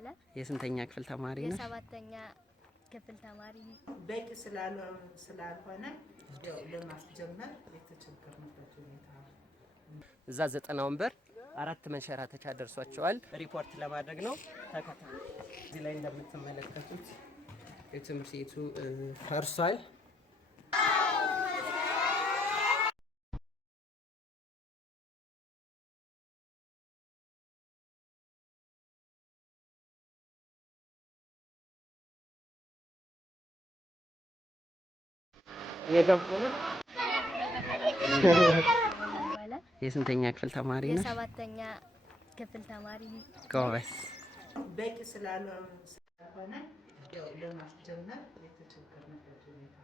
ባለ የስንተኛ ክፍል ተማሪ ነው? የሰባተኛ ክፍል ተማሪ ነው። በቂ ስላልሆነ ለማስጀመር የተቸገርንበት ሁኔታ እዛ 90 ወንበር 4 መንሸራተቻ ደርሷቸዋል። ሪፖርት ለማድረግ ነው። ተከታታይ እዚህ ላይ እንደምትመለከቱት የትምህርት ቤቱ ፈርሷል። የስንተኛ ክፍል ተማሪ ነው? የሰባተኛ ክፍል ተማሪ ነው። ጎበዝ። በቂ ስላልሆነ ለማስጀመር የተቸገርንበት ሁኔታ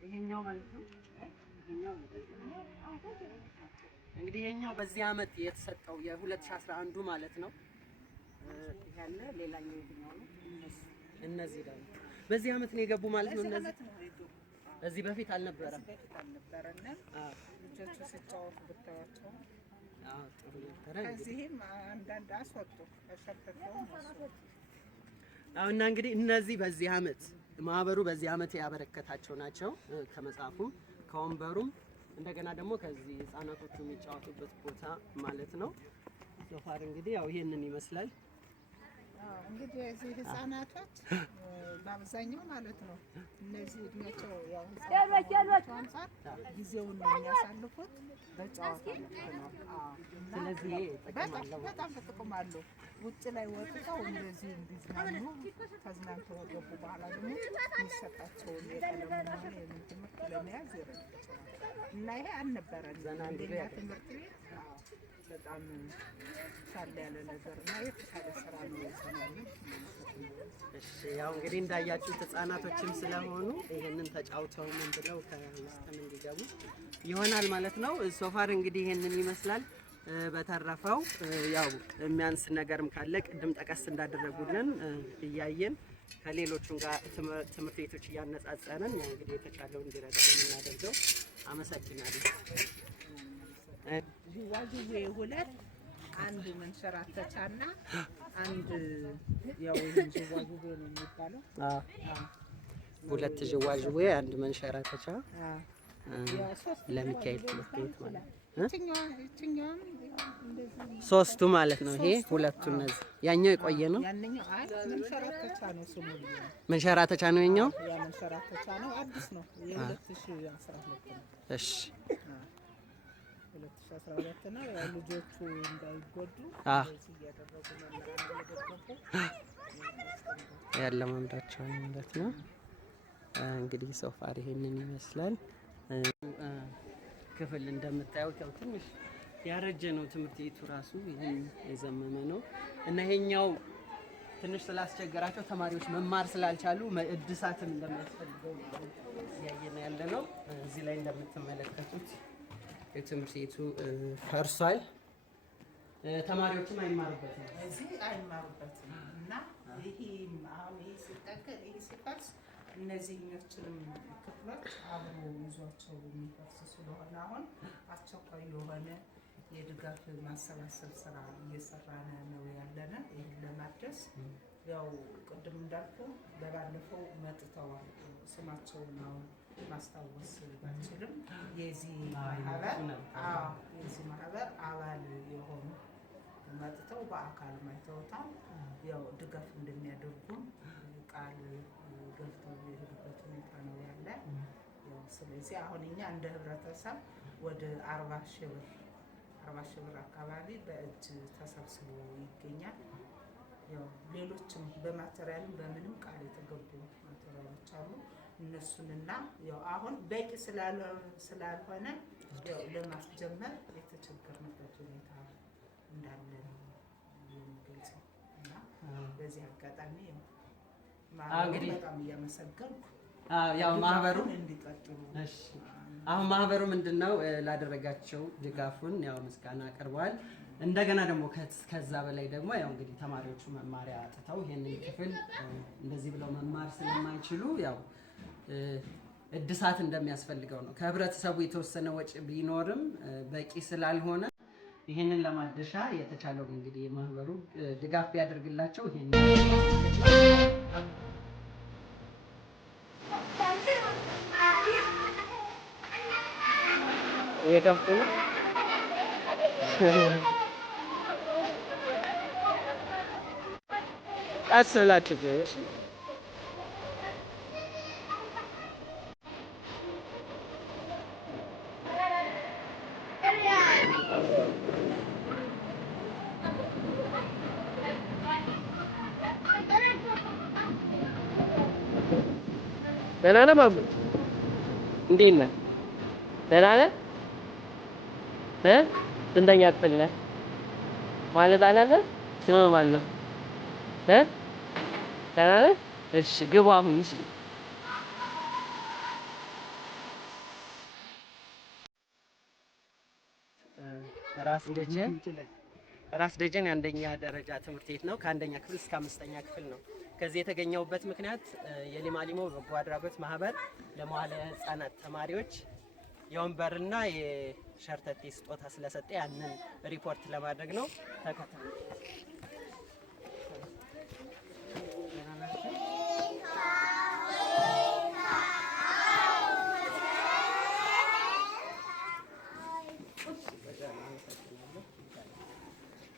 ይሄኛው ማለት ነው። እንግዲህ ይሄኛው በዚህ አመት የተሰጠው የ2011 ማለት ነው። ያለ ሌላኛው ይሄኛው ነው። እነዚህ ደግሞ በዚህ አመት ነው የገቡ ማለት ነው። እነዚህ በዚህ በፊት አልነበረም። ልጆቹ ሲጫወቱ ብታያቸው ጥሩ ነበረ። ከዚህም አንዳንድ አስወጡ ተሸክፈው እና እንግዲህ እነዚህ በዚህ አመት ማህበሩ በዚህ አመት ያበረከታቸው ናቸው። ከመጽሐፉም ከወንበሩም እንደገና ደግሞ ከዚህ ህፃናቶቹ የሚጫወቱበት ቦታ ማለት ነው። ሶፋር እንግዲህ ያው ይሄንን ይመስላል። እንግዲህ እዚህ ህፃናቶች በአብዛኛው ማለት ነው እነዚህ እድሜያቸው ያው ህፃናቶች አንፃር ጊዜውን የሚያሳልፉት በጨዋታ ነው። ስለዚህ በጣም ጥቅም አለው። ውጭ ላይ ወጥተው እንደዚህ እንዲዝናኑ ተዝናንተው ከገቡ በኋላ ደግሞ የሚሰጣቸውን የቀለምና የምን ትምህርት ለመያዝ ይረዳቸዋል እና ይሄ አልነበረንም እንደኛ ትምህርት ቤት በጣም ሻል ያለ ነገር እና የተሻለ ስራ ነው የሰራነው። እሺ ያው እንግዲህ እንዳያችሁት ህፃናቶችም ስለሆኑ ይሄንን ተጫውተው ምን ብለው ከውስጥም እንዲገቡ ይሆናል ማለት ነው። ሶፋር እንግዲህ ይሄንን ይመስላል። በተረፈው ያው የሚያንስ ነገርም ካለ ቅድም ጠቀስ እንዳደረጉልን እያየን ከሌሎቹም ጋር ትምህርት ቤቶች እያነጻጸረን ያው እንግዲህ የተቻለውን እንዲረዳ የምናደርገው። አመሰግናለሁ። ዥዋዥዌ ሁለት አንድ መንሸራተቻና አንድ ያው ዥዋዥዌ ነው የሚባለው። ሁለት ዥዋዥዌ አንድ መንሸራተቻ ለሚካኤል ትምህርት ቤት ማለት ነው። ሶስቱ ማለት ነው። ይሄ ሁለቱ እነዚህ ያኛው የቆየ ነው። ያንኛው አይ መንሸራተቻ ነው ስሙ። መንሸራተቻ ነው የኛው። ያ መንሸራተቻ ነው። አዲስ ነው። የ2012 ነው። እሺ 2012 ነው። ያው ልጆቹ እንዳይጎዱ እዚህ እያደረጉ ያለ ማምዳቸው ማለት ነው። እንግዲህ ሶፋር ይሄንን ይመስላል። ክፍል እንደምታዩት ያው ትንሽ ያረጀ ነው ትምህርት ቤቱ ራሱ ይሄን የዘመመ ነው እና ይሄኛው ትንሽ ስላስቸገራቸው ተማሪዎች መማር ስላልቻሉ እድሳትም እንደሚያስፈልገው እያየን ያለ ነው። እዚህ ላይ እንደምትመለከቱት የትምህርት ቤቱ ፈርሷል። ተማሪዎችም አይማሩበትም፣ እዚህ አይማሩበትም እና ይሄ አሁን ይሄ ሲጠቀል ይሄ ሲፈርስ እነዚህኞችንም ክፍሎች አብሮ ይዟቸው የሚፈርስ ስለሆነ አሁን አስቸኳይ የሆነ የድጋፍ ማሰባሰብ ስራ እየሰራን ነው ያለነ። ይህን ለማድረስ ያው ቅድም እንዳልኩ በባለፈው መጥተዋል። ስማቸውን አሁን ማስታወስ ባልችልም የዚህ ማህበር አባል የሆኑ መጥተው በአካል ማይተውታል። ያው ድጋፍ እንደሚያደርጉን ቃል ገብተው የሄዱበት ሁኔታ ነው ያለ። ያው ስለዚህ አሁን እኛ እንደ ህብረተሰብ ወደ 40,000 ብር አካባቢ በእጅ ተሰብስቦ ይገኛል። ያው ሌሎችም በማቴሪያልም በምንም ቃል የተገቡ ማቴሪያሎች አሉ። እነሱንና ያው አሁን በቂ ስላልሆነ ያው ለማስጀመር የተቸገርንበት ሁኔታ እንዳለ ነው የሚገልጸው እና በዚህ አጋጣሚ እንግዲህ በጣም እያመሰገንኩ ያው ማህበሩ እንዲቀጥሉ አሁን ማህበሩ ምንድነው ላደረጋቸው ድጋፉን ያው ምስጋና አቅርበዋል። እንደገና ደግሞ ከዛ በላይ ደግሞ ያው እንግዲህ ተማሪዎቹ መማሪያ አጥተው ይሄንን ክፍል እንደዚህ ብለው መማር ስለማይችሉ ያው እድሳት እንደሚያስፈልገው ነው። ከህብረተሰቡ የተወሰነ ወጪ ቢኖርም በቂ ስላልሆነ ይሄንን ለማደሻ የተቻለው እንግዲህ ማህበሩ ድጋፍ ቢያደርግላቸው ይሄንን የከፍቱ አስላችሁ ደህና ነህ ማሙ? እንዴት ነህ? ደህና ነህ? ስንተኛ ክፍል ነህ? ማለት አላለህ? ስምህ ማን ነው? ደህና ነህ? እሺ ግባ አሁን። እሺ ራስ ደጀን የአንደኛ ደረጃ ትምህርት ቤት ነው። ከአንደኛ ክፍል እስከ 5ኛ ክፍል ነው። ከዚህ የተገኘውበት ምክንያት የሊማሊሞ በጎ አድራጎት ማህበር ለመዋለ ህፃናት ተማሪዎች የወንበርና የሸርተቴ ስጦታ ስለሰጠ ያንን ሪፖርት ለማድረግ ነው። ተከታተሉ።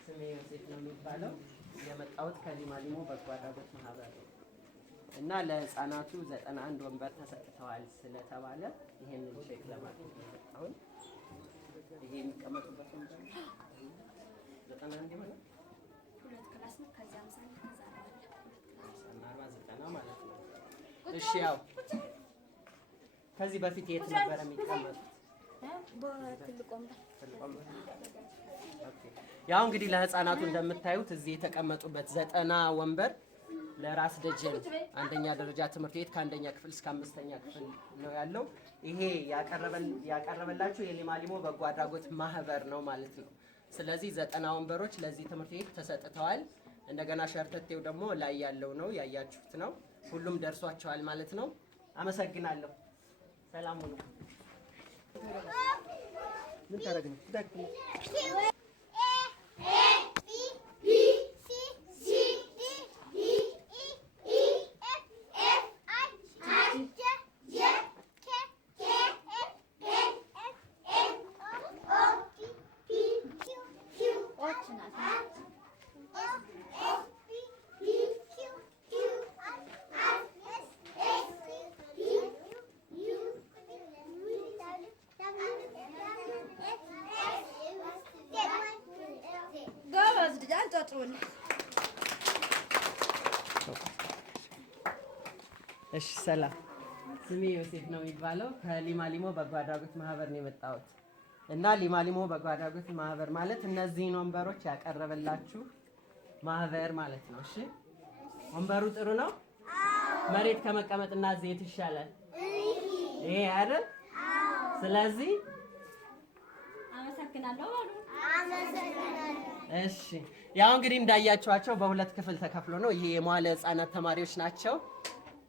ስሜ ዮሴፍ ነው የሚባለው። የመጣሁት ከሊማሊሞ በጎ አድራጎት ማህበር ነው እና ለህፃናቱ 91 ወንበር ተሰጥተዋል ስለተባለ ይሄንን ቼክ ለማድረግ ነው። አሁን ይሄ የሚቀመጡበት ወንበር 91 ይሆናል። ሁለት ክላስ ነው። ከዚያም ማለት ነው። እሺ ያው ከዚህ በፊት የት ነበር የሚቀመጡት? በትልቅ ወንበር። ያው እንግዲህ ለህፃናቱ እንደምታዩት እዚህ የተቀመጡበት 90 ወንበር ለራስ ደጀን አንደኛ ደረጃ ትምህርት ቤት ከአንደኛ ክፍል እስከ 5ኛ ክፍል ነው ያለው። ይሄ ያቀረበላችሁ የሊማሊሞ በጎ አድራጎት ማህበር ነው ማለት ነው። ስለዚህ 90 ወንበሮች ለዚህ ትምህርት ቤት ተሰጥተዋል። እንደገና ሸርተቴው ደግሞ ላይ ያለው ነው ያያችሁት ነው። ሁሉም ደርሷቸዋል ማለት ነው። አመሰግናለሁ። ሰላም ሁኑ። ምን ታረግ ነው? እሺ ሰላም። ስሜ ዮሴፍ ነው የሚባለው። ከሊማሊሞ በጎ አድራጎት ማህበር ነው የመጣሁት እና ሊማሊሞ በጎ አድራጎት ማህበር ማለት እነዚህን ወንበሮች ያቀረበላችሁ ማህበር ማለት ነው። እሺ ወንበሩ ጥሩ ነው? መሬት ከመቀመጥና እዚህ የት ይሻላል? ይሄ አይደል? ስለዚህ አመሰግናለሁ። እሺ ያው እንግዲህ እንዳያችኋቸው በሁለት ክፍል ተከፍሎ ነው። ይሄ የመዋለ ህፃናት ተማሪዎች ናቸው።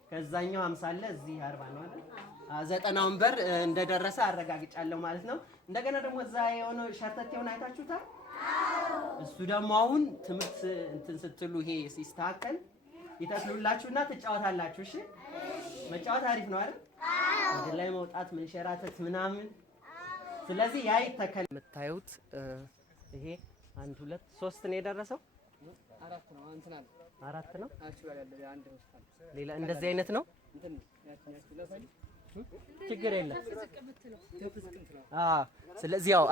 ከዛኛው 50 አለ፣ እዚህ 40 ነው አይደል? 90 ወንበር እንደደረሰ አረጋግጫለሁ ማለት ነው። እንደገና ደግሞ እዛ የሆነው ሸርተቴውን አይታችሁታል? እሱ ደግሞ አሁን ትምህርት እንትን ስትሉ ይሄ ሲስተካከል ይተክሉላችሁና ትጫወታላችሁ። እሺ መጫወት አሪፍ ነው አይደል? ወደ ላይ መውጣት መንሸራተት ምናምን። ስለዚህ ያ ይተከል። የምታዩት ይሄ 1 2 3 ነው የደረሰው። 4 ነው እንትን አለ 4 ነው። አክቹዋሊ ያለ አንድ ሆስፒታል ሌላ እንደዚህ አይነት ነው። እንትን ያቺ ችግር የለም። ስለዚህ ያው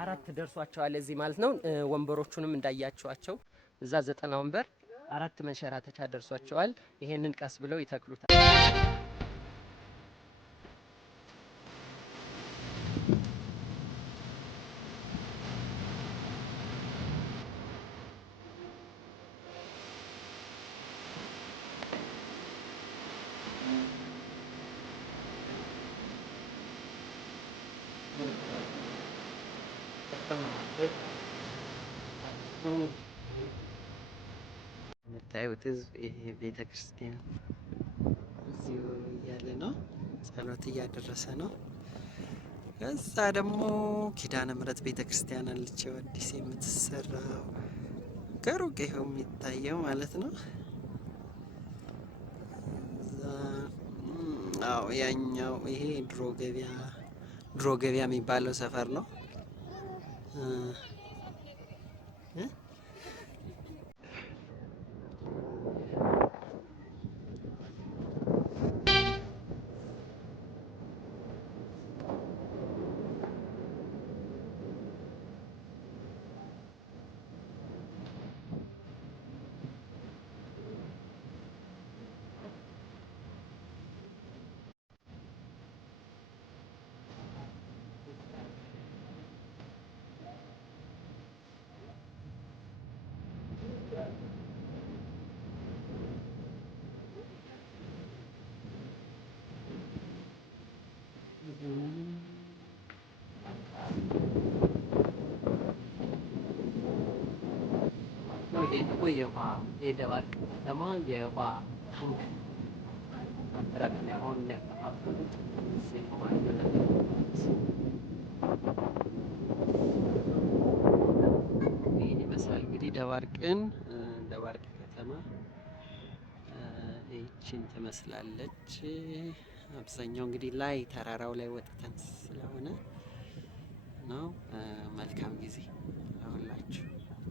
አራት ደርሷቸዋል እዚህ ማለት ነው። ወንበሮቹንም እንዳያችኋቸው እዛ 90 ወንበር 4 መንሸራተቻ ደርሷቸዋል። ይሄንን ቀስ ብለው ይተክሉታል። የምታዩት ህዝብ ይሄ ቤተክርስቲያን እዚሁ እያለ ነው፣ ጸሎት እያደረሰ ነው። ከዛ ደግሞ ኪዳነ ምሕረት ቤተክርስቲያን አለችው አዲስ የምትሰራው ከሩቅ ይኸው የሚታየው ማለት ነው። አዎ ያኛው ይሄ ድሮ ገበያ የሚባለው ሰፈር ነው። ይመስላል እንግዲህ ደባርቅን ደባርቅ ከተማ ይህችን ትመስላለች። አብዛኛው እንግዲህ ላይ ተራራው ላይ ወጥተን ስለሆነ ነው። መልካም ጊዜ